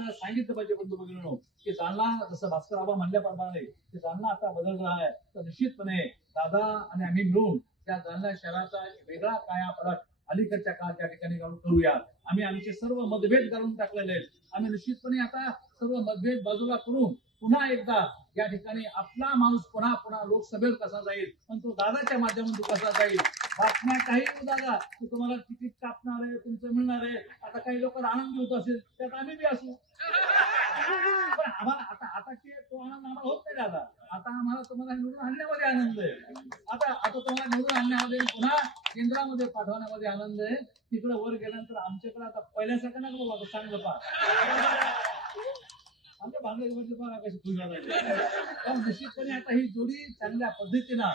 आता सांगितलं पाहिजे बंधू भगिनीनो की जालना जसं भास्कर आबा म्हणल्याप्रमाणे की जालना आता बदल रहा आहे. तर निश्चितपणे दादा आणि आम्ही मिळून त्या जालना शहराचा एक वेगळा काया पलट अलीकडच्या काळात त्या ठिकाणी घालून करूया आम्ही आमचे सर्व मतभेद घालून टाकलेले आहेत. आम्ही निश्चितपणे आता सर्व मतभेद बाजूला करून पुन्हा एकदा या ठिकाणी आपला माणूस पुन्हा पुन्हा लोकसभेवर कसा जाईल पण तो दादाच्या माध्यमातून कसा जाईल. बातम्या काही दादा की तुम्हाला तिकीट कापणार आहे तुमचं मिळणार आहे. आता काही लोक आनंद होत असेल त्यात आम्ही बी असू. पण आम्हाला आता आता की तो आनंद आम्हाला होत नाही दादा. आता आम्हाला तुम्हाला निवडून आणण्यामध्ये आनंद आहे. आता आता तुम्हाला निवडून आणण्यामध्ये पुन्हा केंद्रामध्ये पाठवण्यामध्ये आनंद आहे. तिकडे वर गेल्यानंतर आमच्याकडे आता पहिल्यासारखं नका बाबा आता चांगलं पा आमच्या बांगलादेशमध्ये पण आकाशी खुश पण निश्चितपणे आता ही जोडी चांगल्या पद्धतीनं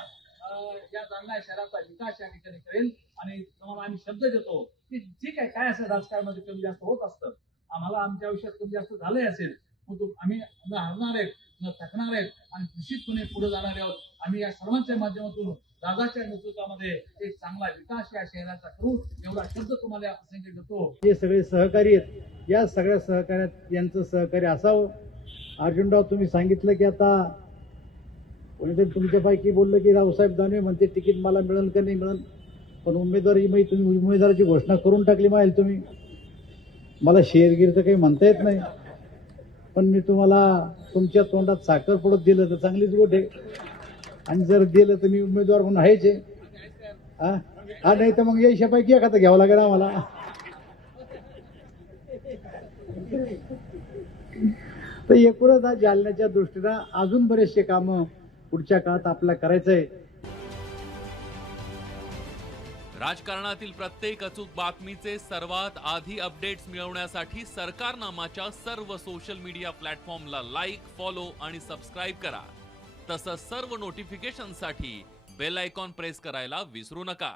या जालना शहराचा विकास या ठिकाणी करेल आणि तुम्हाला आम्ही शब्द देतो की ठीक आहे काय असं राजकारणामध्ये कमी जास्त होत असतं आम्हाला आमच्या आयुष्यात कमी जास्त झालंय असेल मग आम्ही न हरणार आहेत न थकणार आहेत आणि निश्चितपणे पुढे जाणार आहोत. आम्ही या सर्वांच्या माध्यमातून दादाच्या नेतृत्वामध्ये एक चांगला विकास या शहराचा करू एवढा शब्द तुम्हाला या प्रसंगी देतो. जे सगळे सहकारी आहेत. या सगळ्या सहकार्यात यांचं सहकार्य असावं. अर्जुनराव तुम्ही सांगितलं की आता कोणीतरी तुमच्यापैकी बोललं की रावसाहेब दानवे म्हणते तिकीट मला मिळेल का नाही मिळेल? पण उमेदवारी मग तुम्ही उमेदवाराची घोषणा करून टाकली माहिती तुम्ही. मला शेरगीर तर काही म्हणता येत नाही पण मी तुम्हाला तुमच्या तोंडात साखर पडत दिलं तर चांगलीच गोट आहे. आणि जर दिलं तर मी उमेदवार म्हणून आहेच आहे. हा? नाही तर मग यायच्यापैकी एखादं घ्यावं लागेल आम्हाला. तर एकूणच आज जालन्याच्या दृष्टीनं अजून बरेचसे कामं पुढच्या काळात आपल्याला करायचं आहे राजकारणातील प्रत्येक अचूक बातमीचे सर्वात आधी अपडेट्स मिळवण्यासाठी सरकारनामाच्या सर्व सोशल मीडिया प्लॅटफॉर्मला लाईक फॉलो आणि सबस्क्राईब करा. तसंच सर्व नोटिफिकेशनसाठी बेल आयकॉन प्रेस करायला विसरू नका.